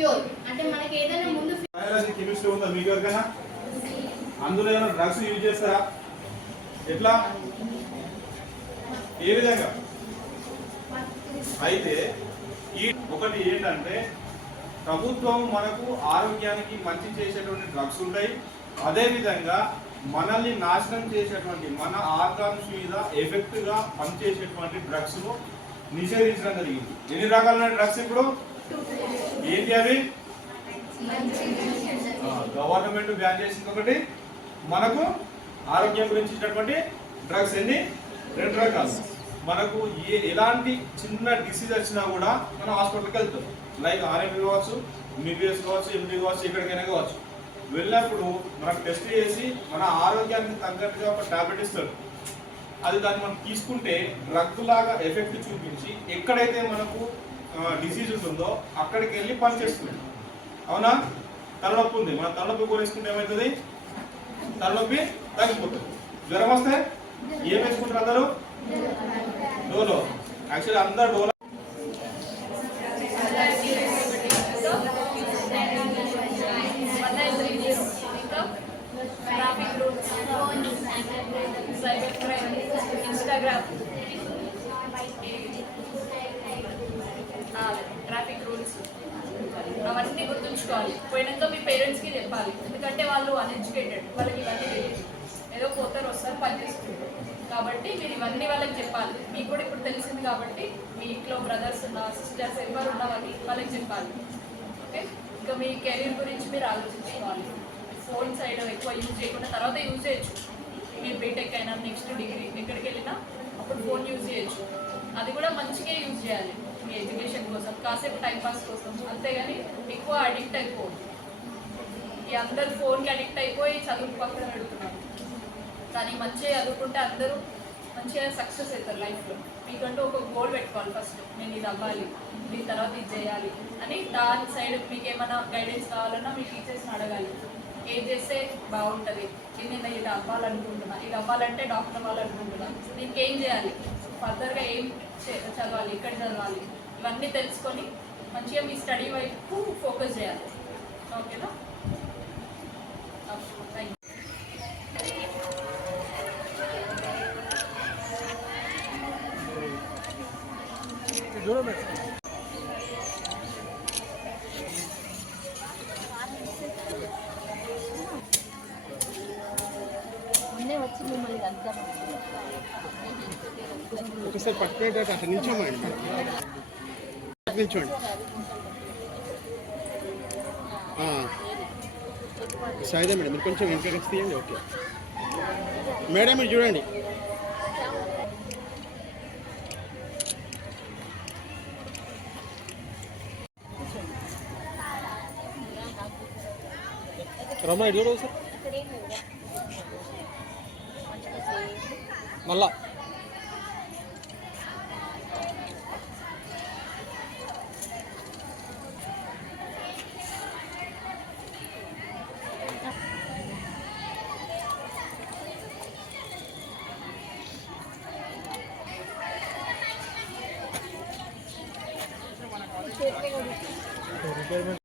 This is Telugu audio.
ప్యూర్ అంటే మనకి ఏదైనా ముందు బయాలజీ కెమిస్ట్రీ ఉందా మీకు ఎవరికైనా? అందులో ఏమైనా డ్రగ్స్ యూజ్ చేస్తారా? ఎట్లా, ఏ విధంగా? అయితే ఈ ఒకటి ఏంటంటే ప్రభుత్వం మనకు ఆరోగ్యానికి మంచి చేసేటువంటి డ్రగ్స్ ఉంటాయి, అదేవిధంగా మనల్ని నాశనం చేసేటువంటి మన ఆర్గాన్స్ మీద ఎఫెక్ట్గా పనిచేసేటువంటి డ్రగ్స్ నిషేధించడం జరిగింది. ఎన్ని రకాలైన డ్రగ్స్ ఇప్పుడు ఏంటి అవి? గవర్నమెంట్ బ్యాన్ చేసింది ఒకటి, మనకు ఆరోగ్యం గురించి ఇచ్చినటువంటి డ్రగ్స్ ఎన్ని? 2 రకాలు. మనకు ఎలాంటి చిన్న డిసీజ్ వచ్చినా కూడా మనం హాస్పిటల్కి వెళ్తాం. లైక్ ఆర్ఎంపీ కావచ్చు, ఎంబీబీఎస్ కావచ్చు, ఎండి కావచ్చు, ఎక్కడికైనా కావచ్చు. వెళ్ళినప్పుడు మనకు టెస్ట్ చేసి మన ఆరోగ్యానికి తగ్గట్టుగా ఒక టాబ్లెట్ ఇస్తాడు. అది దాన్ని మనం తీసుకుంటే డ్రగ్ లాగా ఎఫెక్ట్ చూపించి ఎక్కడైతే మనకు డిసీజ్ ఉంటుందో అక్కడికి వెళ్ళి పనిచేస్తుంది. అవునా? తలనొప్పి ఉంది, మన తలనొప్పి కోరేసుకుంటే ఏమవుతుంది? తలనొప్పి తగ్గిపోతుంది. జ్వరం వస్తే ఏం వేసుకుంటారు అందరూ? డోలో. యాక్చువల్లీ అందరు డోలో. ట్రాఫిక్ రూల్స్ అవన్నీ గుర్తుంచుకోవాలి. పోయినాక మీ పేరెంట్స్కి చెప్పాలి, ఎందుకంటే వాళ్ళు అన్ఎడ్యుకేటెడ్, వాళ్ళకి ఇవన్నీ తెలియదు. ఏదో పోతారు వస్తారు పని చేసుకుంటారు. కాబట్టి మీరు ఇవన్నీ వాళ్ళకి చెప్పాలి. మీకు కూడా ఇప్పుడు తెలిసింది కాబట్టి మీ ఇంట్లో బ్రదర్స్ ఉన్నా సిస్టర్స్ ఎవరు ఉన్నామని వాళ్ళకి చెప్పాలి. ఓకే, ఇంకా మీ కెరీర్ గురించి మీరు ఆలోచించుకోవాలి. ఫోన్ సైడ్ ఎక్కువ యూజ్ చేయకుండా తర్వాత యూజ్ చేయొచ్చు. మీరు బీటెక్ అయినా నెక్స్ట్ డిగ్రీ ఎక్కడికి వెళ్ళినా అప్పుడు ఫోన్ యూజ్ చేయొచ్చు. అది కూడా మంచిగా యూజ్ చేయాలి మీ ఎడ్యుకేషన్ కోసం, కాసేపు టైంపాస్ కోసం. అంతేగాని ఎక్కువ అడిక్ట్ అయిపోదు. ఈ అందరు ఫోన్కి అడిక్ట్ అయిపోయి చదువు పక్కన పెడుతున్నారు. కానీ మంచిగా చదువుకుంటే అందరూ మంచిగా సక్సెస్ అవుతారు లైఫ్లో. మీకంటూ ఒక గోల్ పెట్టుకోవాలి. ఫస్ట్ నేను ఇది అవ్వాలి, దీని తర్వాత ఇది చేయాలి అని. దాని సైడ్ మీకు ఏమైనా గైడెన్స్ కావాలన్నా మీ టీచర్స్ని అడగాలి. ఏం చేస్తే బాగుంటుంది, నేను ఇది అవ్వాలనుకుంటున్నా, ఇది అవ్వాలంటే డాక్టర్ అవ్వాలనుకుంటున్నా, దీనికి ఏం చేయాలి, ఫర్దర్గా ఏం చదవాలి, ఇక్కడ చదవాలి, ఇవన్నీ తెలుసుకొని మంచిగా మీ స్టడీ వైపు ఫోకస్ చేయాలి. ఓకేనా? Thank you. వచ్చి మిమ్మల్ని కలుద్దాం. ఒకసారి పట్టుకుంటే అట్లా నిల్చోమండి, నిల్చోండి. సాయిదా మేడం మీరు కొంచెం వెనక తీయండి. ఓకే మేడం మీరు చూడండి. రమా ఇది చూడవు సార్ మళ్ళా. రిపేర్